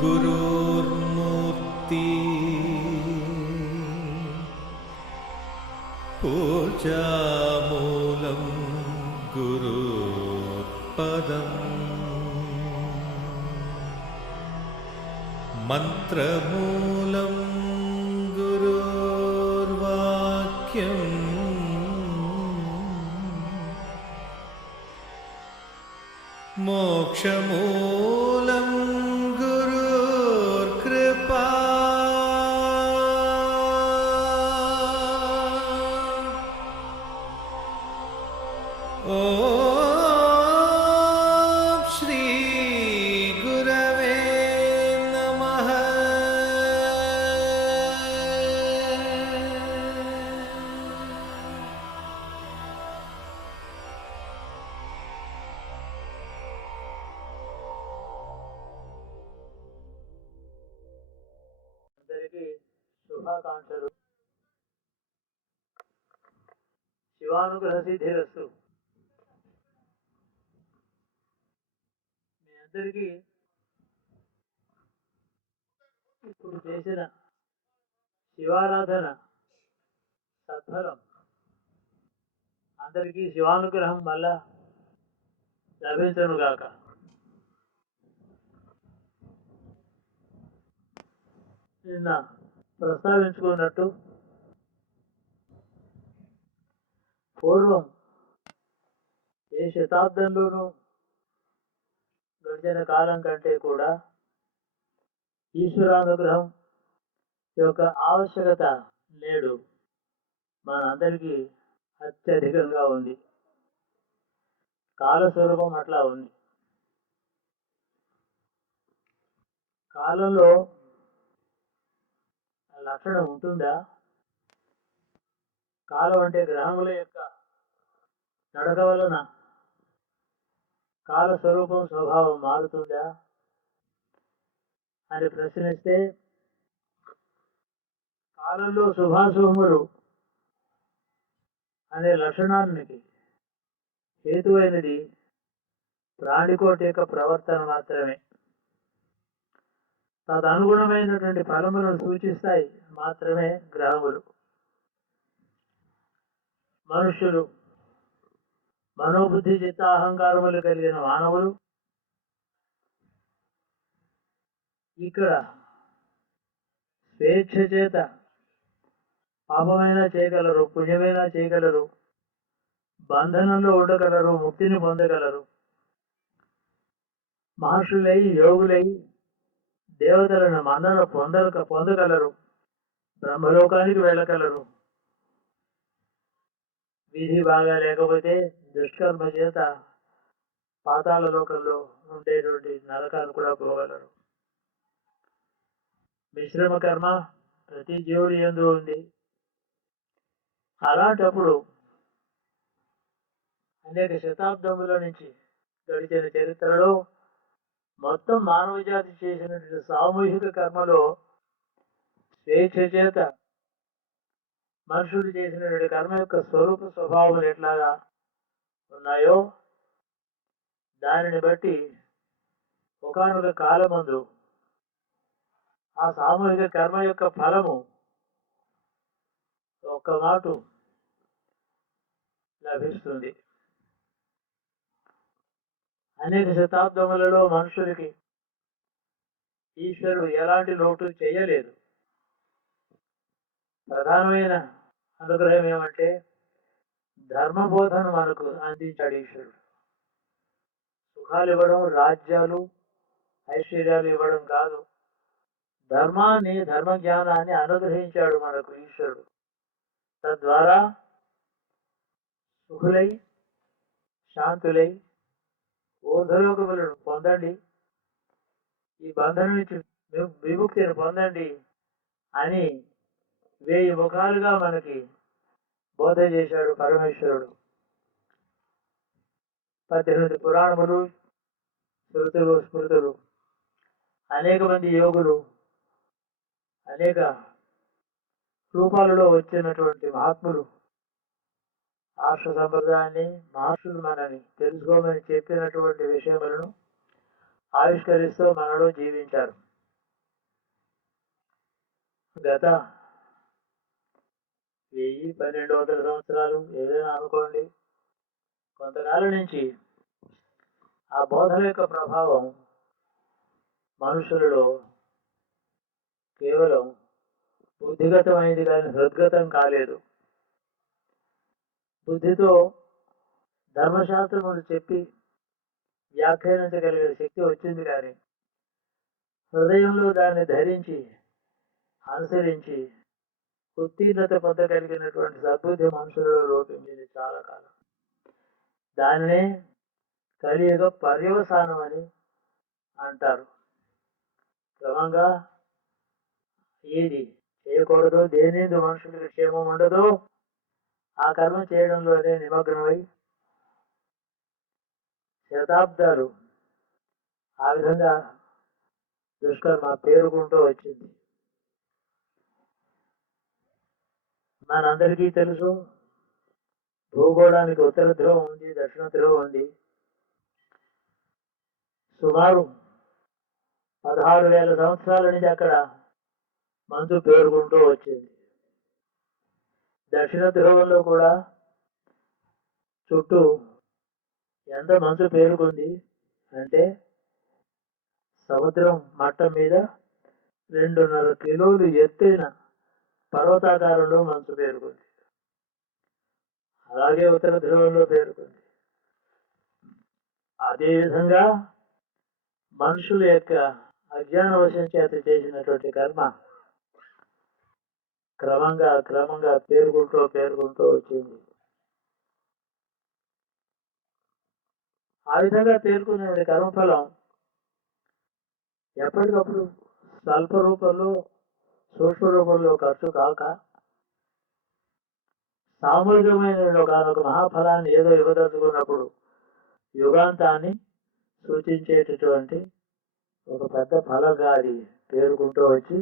गुरुर्मूर्ति पूजामूलं गुरुपदम् मंत्रमूलं गुरुर्वाक्यम् मोक्षमूलं गुरुर्कृपा ॐ श्री गुरवे नमः। అందరికీ శుభాకాంక్షలు. శివానుగ్రహ సిద్ధిరస్తు. మీ అందరికీ ఇప్పుడు చేసిన శివారాధన సత్ఫలం. అందరికీ శివానుగ్రహం వల్ల లభించనుగాక. నిన్న ప్రస్తావించుకున్నట్టు పూర్వం ఏ శతాబ్దంలోనూ గడిచిన కాలం కంటే కూడా ఈశ్వరానుగ్రహం యొక్క ఆవశ్యకత నేడు మనందరికీ అత్యధికంగా ఉంది. కాలస్వరూపం అట్లా ఉంది. కాలంలో లక్షణం ఉంటుందా? కాలం అంటే గ్రహముల యొక్క నడక వలన కాల స్వరూపం స్వభావం మారుతుందా అని ప్రశ్నిస్తే, కాలంలో శుభాశుభములు అనే లక్షణానికి హేతువైనది ప్రాణికోటి యొక్క ప్రవర్తన మాత్రమే. తదనుగుణమైనటువంటి ఫలములను సూచిస్తాయి మాత్రమే గ్రహములు. మనుష్యులు, మనోబుద్ధి చిత్త అహంకారములు కలిగిన మానవులు ఇక్కడ స్వేచ్ఛ చేత పాపమైనా చేయగలరు, పుణ్యమైనా చేయగలరు, బంధనంలో ఉండగలరు, ముక్తిని పొందగలరు. మహర్షులై యోగులై దేవతలను మన్నన పొందగలరు, బ్రహ్మలోకానికి వెళ్ళగలరు. విధి బాగా లేకపోతే దుష్కర్మ చేత పాతాళ లోకంలో ఉండేటువంటి నరకాన్ని కూడా పోగలరు. మిశ్రమ కర్మ ప్రతి జీవుడి యందు ఉంది. అలాంటప్పుడు అనేక శతాబ్దముల నుంచి గడిచిన చరిత్రలో మొత్తం మానవ జాతి చేసినటువంటి సామూహిక కర్మలో స్వేచ్ఛ చేత మనుషులు చేసినటువంటి కర్మ యొక్క స్వరూప స్వభావాలు ఎట్లాగా ఉన్నాయో దానిని బట్టి ఒకానొక కాలమందు ఆ సామూహిక కర్మ యొక్క ఫలము ఒక్క మాట లభిస్తుంది. అనేక శతాబ్దములలో మనుషులకి ఈశ్వరుడు ఎలాంటి లోటు చేయలేదు. ప్రధానమైన అనుగ్రహం ఏమంటే ధర్మబోధను మనకు అందించాడు ఈశ్వరుడు. సుఖాలు ఇవ్వడం, రాజ్యాలు, ఐశ్వర్యాలు ఇవ్వడం కాదు, ధర్మాన్ని, ధర్మ జ్ఞానాన్ని అనుగ్రహించాడు మనకు ఈశ్వరుడు. తద్వారా సుఖులై శాంతులై ఊర్ధ్వలోకములను పొందండి, ఈ బంధం నుంచి విముక్తిని పొందండి అని 1000 ముఖాలుగా మనకి బోధ చేశాడు పరమేశ్వరుడు. 18 పురాణములు, శృతులు, స్మృతులు, అనేక మంది యోగులు, అనేక రూపాలలో వచ్చినటువంటి మహాత్ములు ఆర్ష సంప్రదాయాన్ని, మహర్షులు మనని తెలుసుకోమని చెప్పినటువంటి విషయములను ఆవిష్కరిస్తూ మనలో జీవించారు. గత 1000-1200 సంవత్సరాలు ఏదైనా అనుకోండి, కొంతకాలం నుంచి ఆ బోధన యొక్క ప్రభావం మనుషులలో కేవలం బుద్ధిగతమైంది కానీ హృద్గతం కాలేదు. బుద్ధితో ధర్మశాస్త్రములు చెప్పి వ్యాఖ్యానించగలిగే శక్తి వచ్చింది కానీ హృదయంలో దాన్ని ధరించి అనుసరించి ఉత్తీర్ణత పొందగలిగినటువంటి సద్బుద్ధి మనుషులలో లోపించింది చాలా కాలం. దానినే కలియుగ పర్యవసానం అని అంటారు. క్రమంగా ఏది చేయకూడదో, దేనిందు మనుషులకు క్షేమం ఉండదో ఆ కర్మ చేయడంలోనే నిమగ్నమై శతాబ్దాలు ఆ విధంగా దుష్కర్మ పేరుకుంటూ వచ్చింది. మనందరికీ తెలుసు, భూగోళానికి ఉత్తర ధ్రువం ఉంది, దక్షిణ ధ్రువం ఉంది. సుమారు 16,000 సంవత్సరాల నుంచి అక్కడ మంచు పేరుకుంటూ వచ్చింది. దక్షిణ ధ్రువంలో కూడా చుట్టూ ఎంత మంచు పేరుకుంది అంటే సముద్రం మట్టం మీద 2.5 కిలోలు ఎత్తైన పర్వతాకారంలో మంచు పేరుకుంది. అలాగే ఉత్తర ధ్రువంలో పేరుకుంది. అదేవిధంగా మనుషుల యొక్క అజ్ఞానవశం చేత చేసినటువంటి కర్మ క్రమంగా పేరుకుంటూ వచ్చింది. ఆ విధంగా పేర్కొనే కర్మఫలం ఎప్పటికప్పుడు స్వల్ప రూపంలో, సూక్ష్మ రూపంలో ఖర్చు కాక సామూహికమైన ఒక మహాఫలాన్ని ఏదో ఇవ్వదలుచుకున్నప్పుడు యుగాంతాన్ని సూచించేటటువంటి ఒక పెద్ద ఫలంగా అది పేరుకుంటూ వచ్చి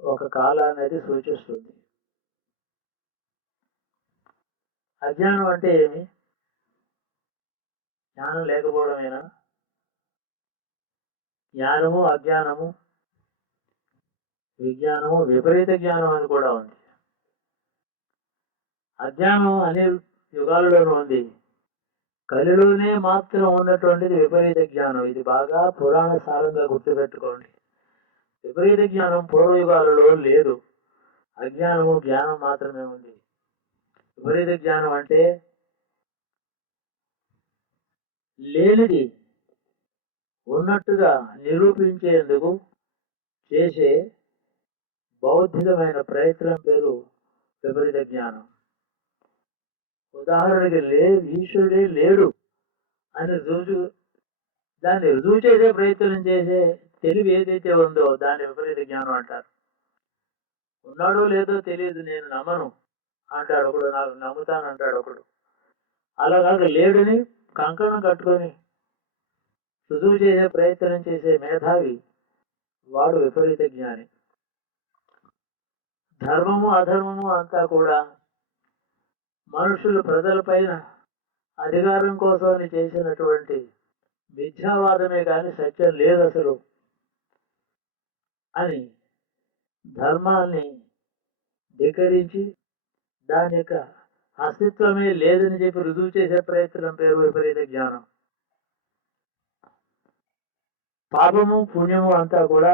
ఒక కాలాన్ని అది సూచిస్తుంది. అజ్ఞానం అంటే ఏమి? జ్ఞానం లేకపోవడమేనా? జ్ఞానము, అజ్ఞానము, విజ్ఞానము, విపరీత జ్ఞానం అని కూడా ఉంది. అజ్ఞానం అనే యుగాలలోనూ ఉంది. కలిలోనే మాత్రం ఉన్నటువంటిది విపరీత జ్ఞానం. ఇది బాగా పురాణ సారంగా గుర్తుపెట్టుకోండి. విపరీత జ్ఞానం పూర్వయుగాలలో లేదు. అజ్ఞానము, జ్ఞానం మాత్రమే ఉంది. విపరీత జ్ఞానం అంటే లేనిది ఉన్నట్టుగా నిరూపించేందుకు చేసే బౌద్ధికమైన ప్రయత్నం పేరు విపరీత జ్ఞానం. ఉదాహరణకి ఈశ్వరుడే లేడు అని దాన్ని రుజువు చేసే ప్రయత్నం చేసే తెలివి ఏదైతే ఉందో దాన్ని విపరీత జ్ఞానం అంటారు. ఉన్నాడో లేదో తెలియదు, నేను నమ్మను అంటాడు ఒకడు, నాకు నమ్ముతాను అంటాడు ఒకడు. అలాగా లేడని కంకణం కట్టుకొని రుజువు చేసే ప్రయత్నం చేసే మేధావి వాడు విపరీత జ్ఞాని. ధర్మము అధర్మము అంతా కూడా మనుషులు ప్రజలపైన అధికారం కోసం చేసినటువంటి మిథ్యావాదమే కానీ సత్యం లేదు అసలు అని ధర్మాన్ని ధిక్కరించి దాని యొక్క అస్తిత్వమే లేదని చెప్పి రుజువు చేసే ప్రయత్నం పేరు విపరీత జ్ఞానం. పాపము పుణ్యము అంతా కూడా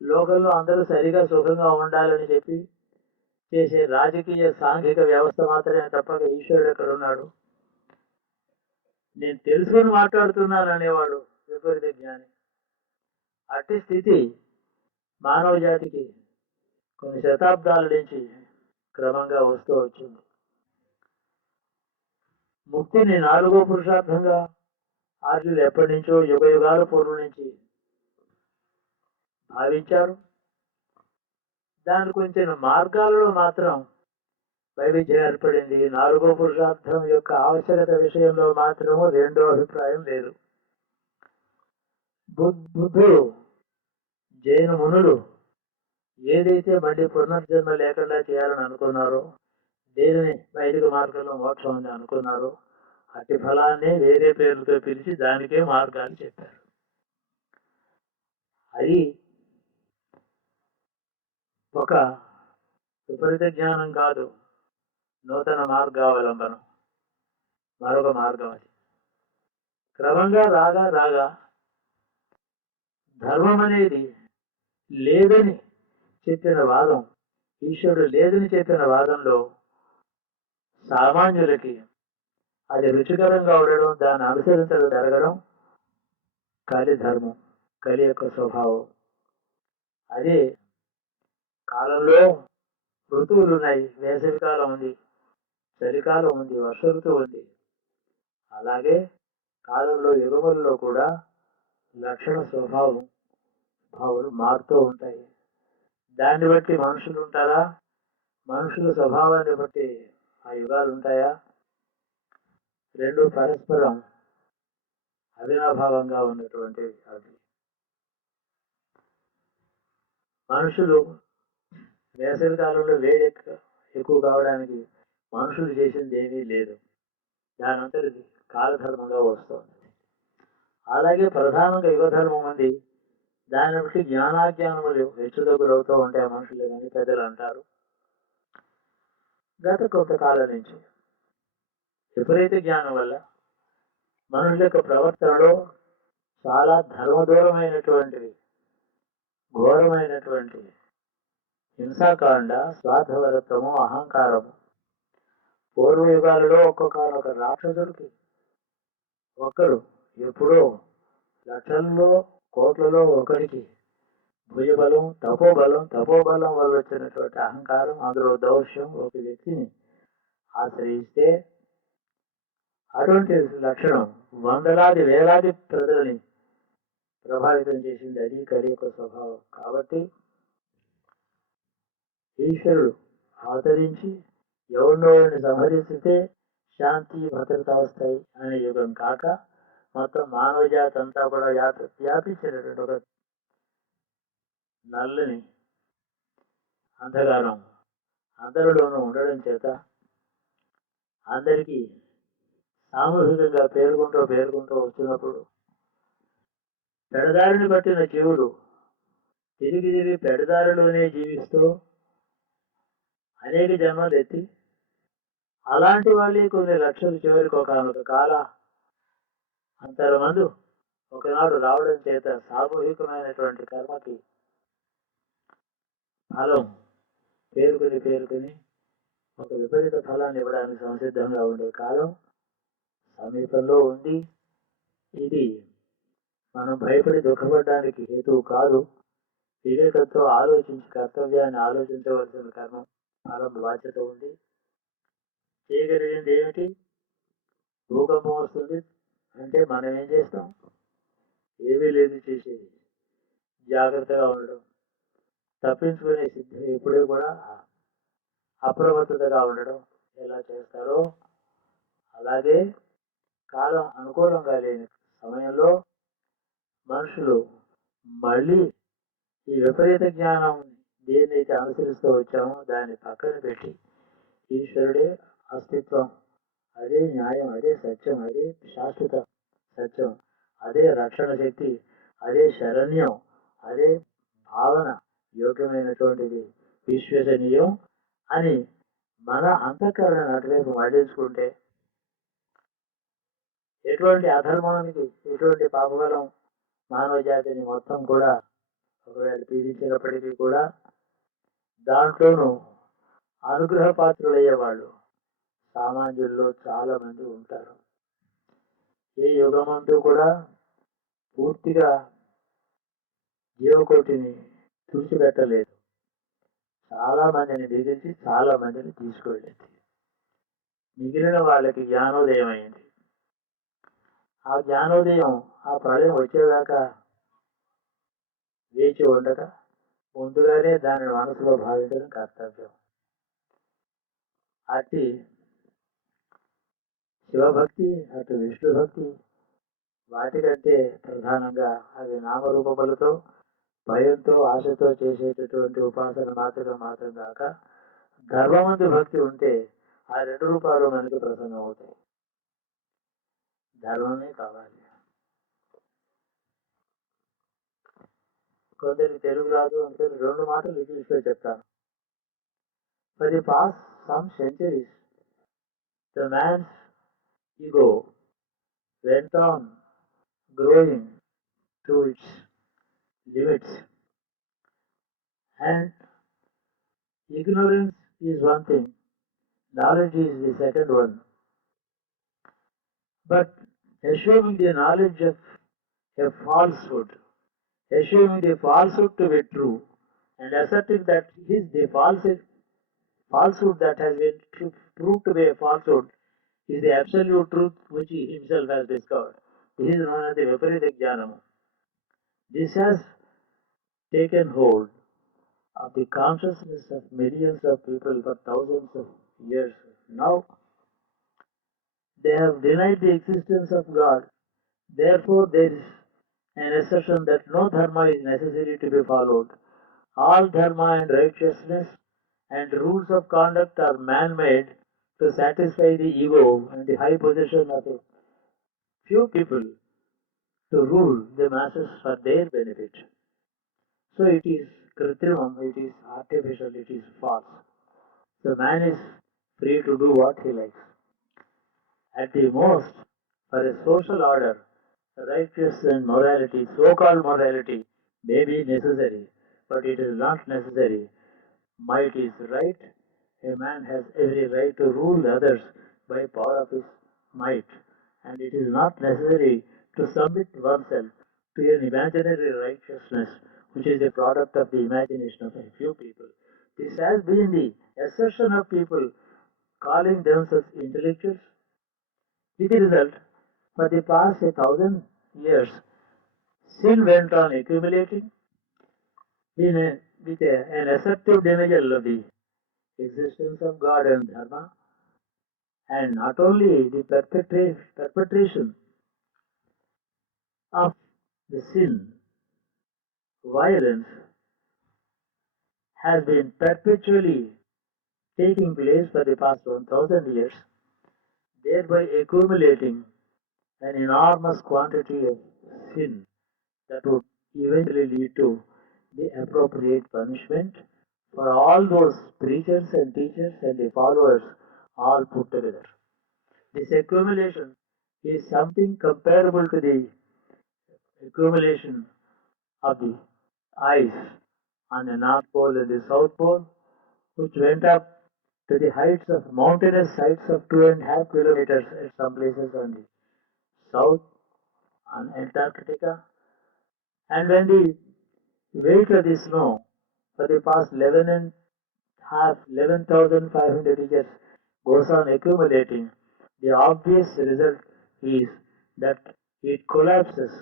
లోకంలో అందరూ సరిగా సుఖంగా ఉండాలని చెప్పి చేసే రాజకీయ సాంఘిక వ్యవస్థ మాత్రమే తప్పక ఈశ్వరుడు ఎక్కడ ఉన్నాడు, నేను తెలుసుకొని మాట్లాడుతున్నాను అనేవాడు విపరీత జ్ఞాని. అట్టి స్థితి మానవ జాతికి కొన్ని శతాబ్దాల నుంచి క్రమంగా వస్తూ వచ్చింది. ముక్తిని 4వ పురుషార్థంగా ఆర్యులు ఎప్పటి నుంచో యుగ యుగాల పూర్వం నుంచి భావించారు. దాని కొంచెం మార్గాలలో మాత్రం వైవిధ్యం ఏర్పడింది. 4వ పురుషార్థం యొక్క ఆవశ్యకత విషయంలో మాత్రము రెండో అభిప్రాయం లేదు. బుద్ధుడు, జైన మునులు ఏదైతే మళ్ళీ పునర్జన్మ లేకుండా చేయాలని అనుకున్నారో, దేనిని వైదిక మార్గంలో మోక్షం అని అనుకున్నారో, అట్టి ఫలాన్నే వేరే పేరుతో పిలిచి దానికే మార్గాలు చెప్పారు. అది ఒక విపరీత జ్ఞానం కాదు, నూతన మార్గావలంబనం, మరొక మార్గం. అది క్రమంగా రాగా రాగా ధర్మం అనేది లేదని చెప్పిన వాదం, ఈశ్వరుడు లేదని చెప్పిన వాదంలో సామాన్యులకి అది రుచికరంగా ఉండడం, దాన్ని అనుసరించడం జరగడం కలి ధర్మం, కలి యొక్క స్వభావం. అదే కాలంలో ఋతువులు ఉన్నాయి, వేసవికాలం ఉంది, చలికాలం ఉంది, వర్ష ఋతువు ఉంది. అలాగే కాలంలో యుగములలో కూడా లక్షణ స్వభావం భావాలు మారుతూ ఉంటాయి. దాన్ని బట్టి మనుషులు ఉంటారా, మనుషుల స్వభావాన్ని బట్టి ఆ యుగాలు ఉంటాయా? రెండు పరస్పరం అవినాభావంగా ఉన్నటువంటి అది. మనుషులు వేసవి కాలంలో వేడి ఎక్కువ కావడానికి మనుషులు చేసింది ఏమీ లేదు, దాని అంతటి కాలధర్మంగా వస్తుంది. అలాగే ప్రధానంగా యుగధర్మం ఉంది, దాన్ని బట్టి జ్ఞానాజ్ఞానములు హెచ్చుతగ్గులు అవుతూ ఉంటాయి మనుషులు అని పెద్దలు అంటారు. గత కొంతకాలం నుంచి విపరీత జ్ఞానం వల్ల మనుషుల యొక్క ప్రవర్తనలో చాలా ధర్మదూరమైనటువంటివి, ఘోరమైనటువంటి హింసాకాండ, స్వార్థపరత్వము, అహంకారము. పూర్వయుగాలలో ఒక్కొక్క రాక్షసుడికి ఒక్కడు ఎప్పుడో లక్షల్లో కోట్లలో ఒకడికి భుజబలం, తపోబలం వల్ల వచ్చినటువంటి అహంకారం, అందులో దౌష్యం ఒక వ్యక్తిని ఆశ్రయిస్తే అటువంటి లక్షణం వందలాది వేలాది ప్రజలని ప్రభావితం చేసింది. అది కలి యొక్క స్వభావం. కాబట్టి ఈశ్వరుడు అవతరించి ఎవరిని సంహరిస్తే శాంతి భద్రత వస్తాయి అనే యుగం కాక మొత్తం మానవ జాతి అంతా కూడా వ్యాపించినటువంటి ఒక నల్లని అంధకారం అందరిలోనూ ఉండడం చేత అందరికీ సామూహికంగా పేరుకుంటూ వచ్చినప్పుడు పెడదారిని పట్టిన జీవుడు తిరిగి పెడదారిలోనే జీవిస్తూ అనేక జన్మలు ఎత్తి అలాంటి వాళ్ళే కొన్ని లక్షలు చివరికి ఒక కాల అంతరమందు ఒకనాడు రావడం చేత సామూహికమైనటువంటి కర్మకి ఫలం పేరుకుని ఒక విపరీత ఫలాన్ని ఇవ్వడానికి సంసిద్ధంగా ఉండే కాలం సమీపంలో ఉంది. ఇది మనం భయపడి దుఃఖపడడానికి హేతువు కాదు. వివేకంతో ఆలోచించి కర్తవ్యాన్ని ఆలోచించవలసిన కర్మ ఫలం బాధ్యత ఉంది. చేయగలిగింది ఏమిటి? భూకంపం వస్తుంది అంటే మనం ఏం చేస్తాం? ఏమీ లేదు చేసేది, జాగ్రత్తగా ఉండడం, తప్పించుకునే సిద్ధం, ఎప్పుడూ కూడా అప్రమత్తతగా ఉండడం ఎలా చేస్తారో అలాగే కాలం అనుకూలంగా లేని సమయంలో మనుషులు మళ్ళీ ఈ విపరీత జ్ఞానం దేన్నైతే అనుసరిస్తూ వచ్చామో దాన్ని పక్కన పెట్టి ఈశ్వరుడే అస్తిత్వం, అదే న్యాయం, అదే సత్యం, అదే శాశ్వత సత్యం, అదే రక్షణ శక్తి, అదే శరణ్యం, అదే భావన యోగ్యమైనటువంటిది, విశ్వసనీయం అని మన అంతఃకరణ అటువైపు మళ్లించుకుంటే ఎటువంటి అధర్మానికి, ఎటువంటి పాపబలం మానవ జాతిని మొత్తం కూడా ఒకవేళ పీడించినప్పటికీ కూడా దాంట్లోనూ అనుగ్రహ పాత్రులయ్యే వాళ్ళు సామాన్యుల్లో చాలా మంది ఉంటారు. ఏ యుగమంటూ కూడా పూర్తిగా జీవకోటిని తుడిచిపెట్టలేదు, చాలా మందిని మిగిల్చి చాలా మందిని తీసుకువెళ్ళింది. మిగిలిన వాళ్ళకి జ్ఞానోదయం అయింది. ఆ జ్ఞానోదయం ఆ ప్రళయం వచ్చేదాకా వేచి ఉండక ముందుగానే దానిని మనసులో భావించడం కర్తవ్యం. అటు శివభక్తి, అటు విష్ణుభక్తి, వాటికంటే ప్రధానంగా అవి నామరూపములతో భయంతో ఆశతో చేసేటటువంటి ఉపాసన మాత్రం కాక ధర్మమందు భక్తి ఉంటే ఆ రెండు రూపాలు మనకి ప్రసన్నం అవుతాయి. ధర్మమే కావాలి. కొందరికి తెలుగు రాదు అందుకని రెండు మాటలు ఇంగ్లీష్లో చెప్తాను. For the past some centuries, the man's ego went on growing to its limits, and ignorance is one thing, knowledge is the second one. But assuming the knowledge of a falsehood, assuming the falsehood to be true, and asserting that is the falsehood that has been proved to be a falsehood is the absolute truth which he himself has discovered. This is known as the Viparita Jnanam. This has taken hold of the consciousness of millions of people for thousands of years. Now they have denied the existence of God. Therefore, there is an assertion that no dharma is necessary to be followed. All dharma and righteousness and rules of conduct are man-made to satisfy the ego and the high position of a few people to rule the masses for their benefit. So it is kritrimam, it is artificial, it is false. So man is free to do what he likes. At the most, for a social order, righteousness and morality, so-called morality, may be necessary, but it is not necessary. Might is right. A man has every right to rule others by power of his might, and it is not necessary to submit oneself to an imaginary righteousness which is the product of the imagination of a few people. This has been the assertion of people calling themselves intellectuals, with the result, for the past 1,000 years, sin went on accumulating with an assertive denial of the existence of God and Dharma, and not only the perpetration of the sin, violence has been perpetually taking place for the past 1,000 years, thereby accumulating an enormous quantity of sin that would eventually lead to the appropriate punishment for all those preachers and teachers and the followers all put together. This accumulation is something comparable to the accumulation of the ice on the North Pole and the South Pole, which went up to the heights of mountainous heights of 2.5 kilometers at some places on the south, on Antarctica. And when the weight of the snow for the past 11,500 years goes on accumulating, the obvious result is that it collapses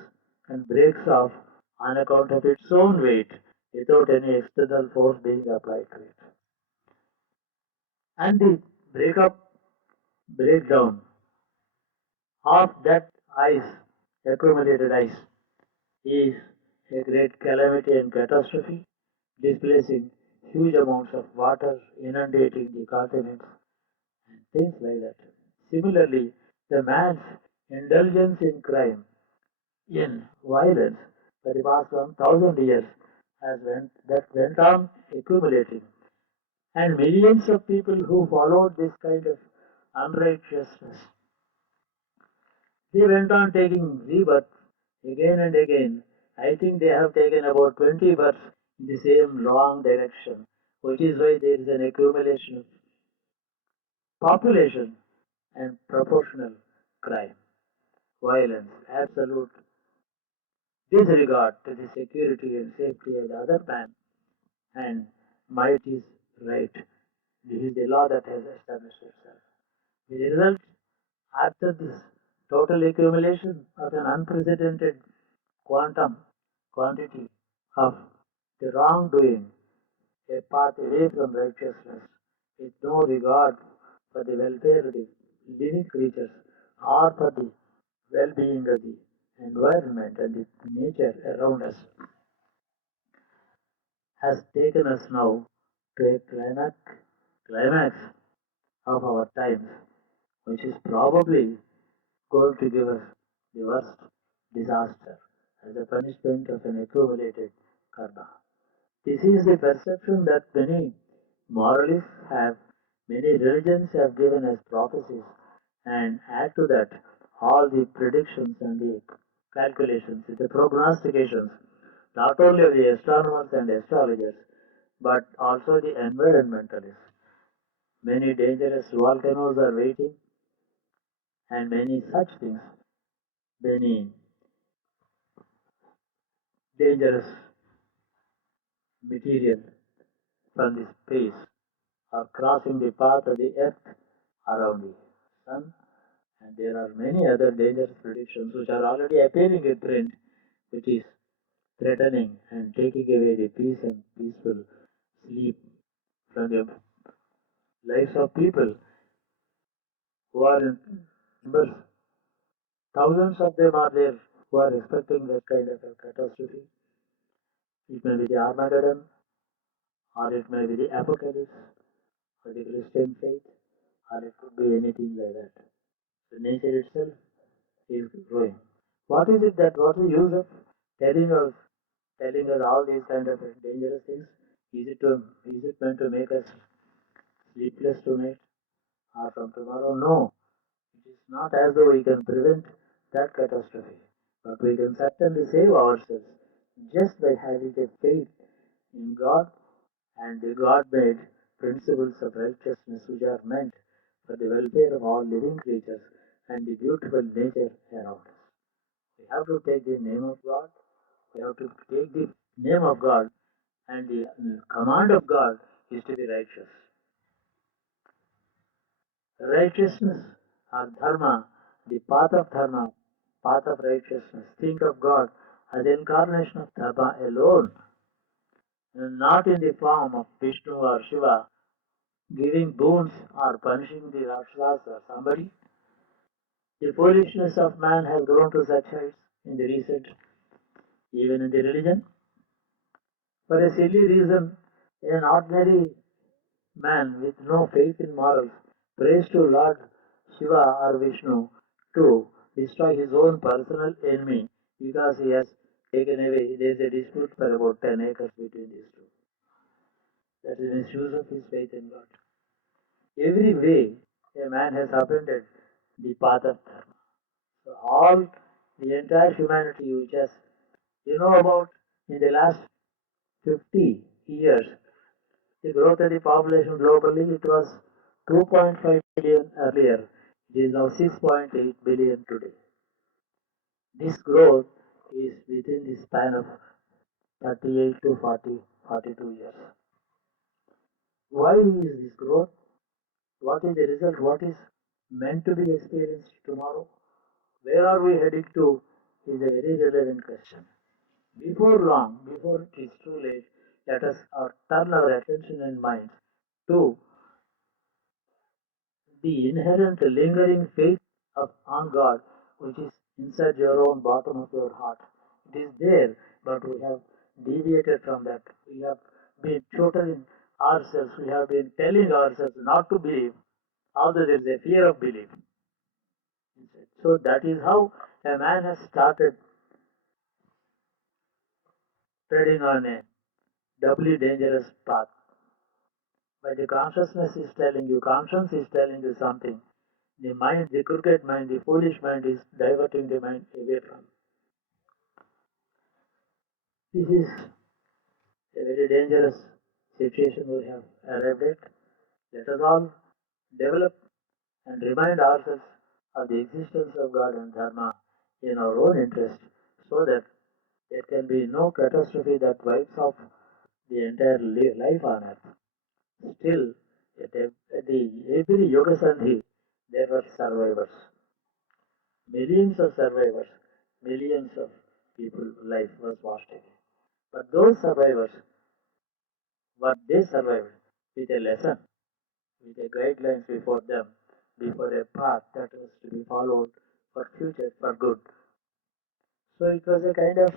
and breaks off on account of its own weight without any external force being applied to it. And the breakdown of that ice, accumulated ice, is a great calamity and catastrophe, displacing huge amounts of water, inundating the continents, and things like that. Similarly, the man's indulgence in crime, in violence, for the past 1,000 years went on accumulating, and millions of people who followed this kind of unrighteousness, they went on taking rebirth again and again. I think they have taken about 20 births in the same wrong direction, which is why there is an accumulation of population and proportional crime, violence, absolute disregard to the security and safety of the other man, and might is right. This is the law that has established itself. The result, after this total accumulation of an unprecedented quantity of the wrongdoing, a path away from righteousness, with no regard for the welfare of the living creatures or for the well-being of the environment and the nature around us, has taken us now to a climax of our times, which is probably going to give us the worst disaster as a punishment of an accumulated karma. This is the perception that many moralists have, many religions have given as prophecies, and add to that all the predictions and the calculations, the prognostications, not only of the astronomers and astrologers, but also the environmentalists. Many dangerous volcanoes are waiting, and many such things, many dangerous material from the space are crossing the path of the earth around the sun, and there are many other dangerous predictions which are already appearing in print, which is threatening and taking away the peace and peaceful sleep from the lives of people who are in numbers. Thousands of them are there who are expecting that kind of a catastrophe. It may be the Armageddon, or it may be the apocalypse, or the Christian faith, or it could be anything like that. The nature itself is growing. What is it that, what is the use of telling us, telling us all these kind of dangerous things? Is it meant to make us sleepless tonight or from tomorrow? No. It is not as though we can prevent that catastrophe, but we can certainly save ourselves just by having a faith in God and the God-made principles of righteousness which are meant for the welfare of all living creatures and the beautiful nature around us. We have to take the name of God. We have to take the name of God, and the command of God is to be righteous. Righteousness or dharma, the path of righteousness. Think of God as the incarnation of dharma alone, and not in the form of Vishnu or Shiva, giving boons or punishing the Rakshasas or somebody. The foolishness of man has grown to such heights in the recent, even in the religion. For a silly reason, an ordinary man with no faith in morals prays to Lord Shiva or Vishnu to destroy his own personal enemy because he has taken away, there is a dispute for about 10 acres between these two. That is misuse of his faith in God. Every way a man has offended the path of dharma. So all the entire humanity which has, about in the last 50 years, the growth of the population globally, it was 2.5 billion earlier. It is now 6.8 billion today. This growth is within the span of 38 to 40, 42 years. Why is this growth? What is the result? What is meant to be experienced tomorrow? Where are we heading to is a very relevant question. Before long, before it is too late, let us turn our attention and minds to the inherent lingering faith on God, which is inside your own bottom of your heart. It is there, but we have deviated from that. We have been tutoring ourselves, we have been telling ourselves not to believe, although there is a fear of belief. So that is how a man has started treading on a doubly dangerous path. But the consciousness is telling you, conscience is telling you something. The mind, the crooked mind, the foolish mind is diverting the mind away from. This is a very dangerous situation we have arrived at. Let us all develop and remind ourselves of the existence of God and Dharma in our own interest so that there can be no catastrophe that wipes off the entire life on earth. Still, at the every Yoga Sandhi, there were survivors. Millions of survivors, millions of people's life was washed away. But those survivors, what they survived with a lesson, with a guidelines before them, before a path that was to be followed for future, for good. So it was a kind of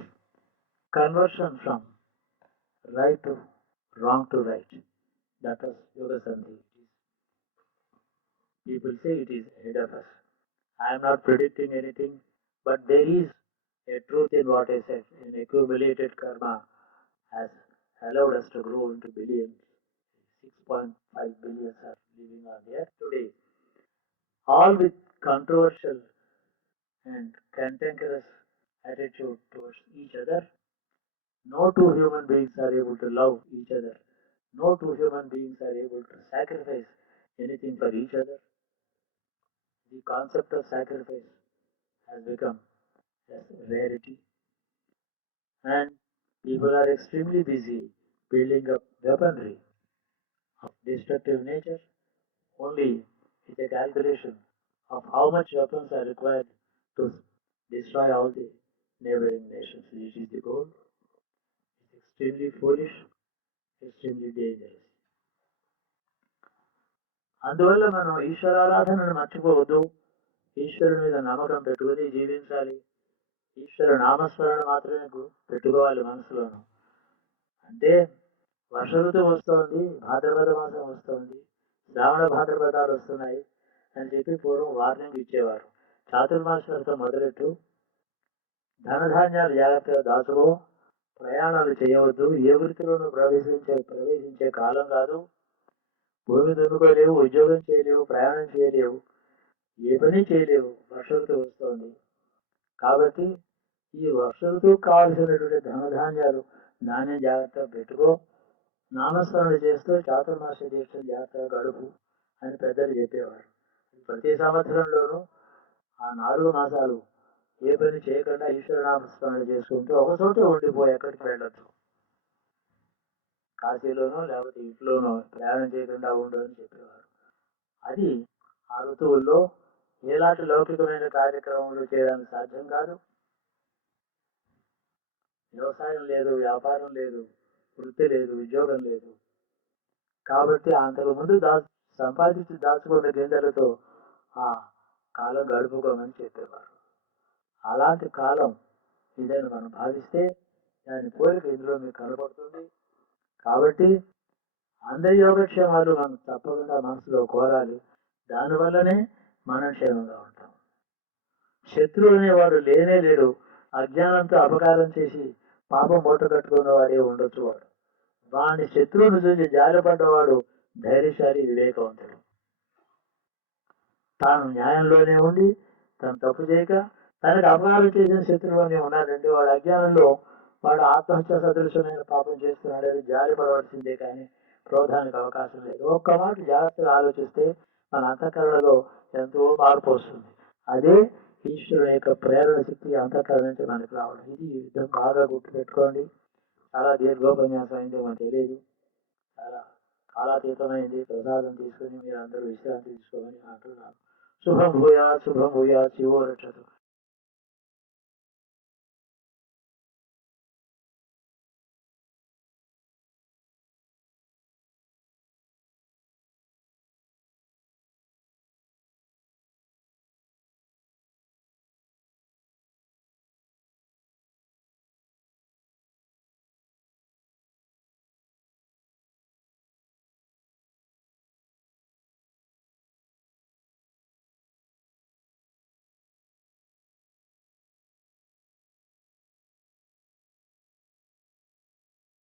conversion from right to wrong to right. That was Yoga Sandhi. People say it is ahead of us. I am not predicting anything, but there is a truth in what I said, in accumulated karma has allowed us to grow into billions. 6.5 billion are living on the earth today, all with controversial and cantankerous attitude towards each other. No two human beings are able to love each other. No two human beings are able to sacrifice anything for each other. The concept of sacrifice has become a rarity, and people are extremely busy building up weaponry of destructive nature only with a calculation of how much weapons are required to destroy all the neighboring nations. This is the goal. It's extremely foolish, extremely dangerous. అందువల్ల మనం ఈశ్వరారాధనను మర్చిపోవద్దు. ఈశ్వరుని మీద నమ్మకం పెట్టుకుని జీవించాలి. ఈశ్వర నామస్మరణ మాత్రమే పెట్టుకోవాలి మనసులోను. అంటే వర్ష ఋతువు వస్తోంది, భాద్రపద మాసం వస్తోంది, శ్రావణ భాద్రపదాలు వస్తున్నాయి అని చెప్పి పూర్వం వార్నింగ్ ఇచ్చేవారు. చాతుర్మాసంతో మొదలెట్టు, ధనధాన్యాలు జాగ్రత్తగా దాచుకో, ప్రయాణాలు చేయవద్దు, ఏ వృత్తిలోనూ ప్రవేశించే కాలం కాదు, భూమి దున్నుకోలేవు, ఉద్యోగం చేయలేవు, ప్రయాణం చేయలేవు, ఏ పని చేయలేవు, వర్ష ఋతువు వస్తోంది. కాబట్టి ఈ వర్ష ఋతువుకు కావలసినటువంటి ధనధాన్యాలు నాణ్యం జాగ్రత్తగా పెట్టుకో, నామస్మరణ చేస్తూ చాతుర్మాస దీక్షలు జాగ్రత్తగా గడుపు అని పెద్దలు చెప్పేవారు. ప్రతి సంవత్సరంలోనూ ఆ 4 మాసాలు ఏ పని చేయకుండా ఈశ్వర నామస్మరణ చేసుకుంటూ ఒక చోటే ఉండిపోయి ఎక్కడికి వెళ్ళొచ్చు. కాశీలోనో లేకపోతే ఇంట్లోనో ప్రయాణం చేయకుండా ఉండు అని చెప్పేవారు. అది ఆ ఋతువుల్లో ఎలాంటి లౌకికమైన కార్యక్రమాలు చేయడానికి సాధ్యం కాదు. వ్యవసాయం లేదు, వ్యాపారం లేదు, వృత్తి లేదు, ఉద్యోగం లేదు. కాబట్టి అంతకుముందు సంపాదించి దాచుకున్న గింజలతో ఆ కాలం గడుపుకోమని చెప్పేవారు. అలాంటి కాలం ఇదని మనం భావిస్తే దాని కోరిక ఇందులో మీకు కనబడుతుంది. కాబట్టి అందరి యోగక్షేమాలు మనం తప్పకుండా మనసులో కోరాలి. దానివల్లనే మనం క్షేమంగా ఉంటాం. శత్రువు అనేవాడు లేనే లేడు. అజ్ఞానంతో అపకారం చేసి పాపం మూట కట్టుకున్న వాడే ఉండొచ్చు. వాడి శత్రువును చూసి జాలిపడ్డవాడు ధైర్యశాలి, వివేకవంతుడు. తాను న్యాయంలోనే ఉండి తను తప్పు చేయక తనకు అపకారం చేసిన శత్రువుని ఉన్నాడంటే వాడు అజ్ఞానంలో వాడు ఆత్మహత్య సదృశమైన పాపం చేస్తున్నాడని జాలిపడవలసిందే, కానీ క్రోధానికి అవకాశం లేదు. ఒక్క మాట జాగ్రత్తగా ఆలోచిస్తే మన అంతఃకరణలో ఎంతో మార్పు వస్తుంది. అదే ఈశ్వరుడు యొక్క ప్రేరణ శక్తి అంతఃకరణ నుంచి మనకు రావడం. ఇది ఈ విధంగా బాగా గుర్తుపెట్టుకోండి. చాలా దీర్ఘోపన్యాసం అయింది మనకు తెలియదు, చాలా కాలాతీతమైంది. ప్రసాదం తీసుకుని మీరు అందరూ విశ్రాంతి తీసుకోమని అంటున్నాను. శుభం భూయా, శుభం భూయా, శివో రక్షతు.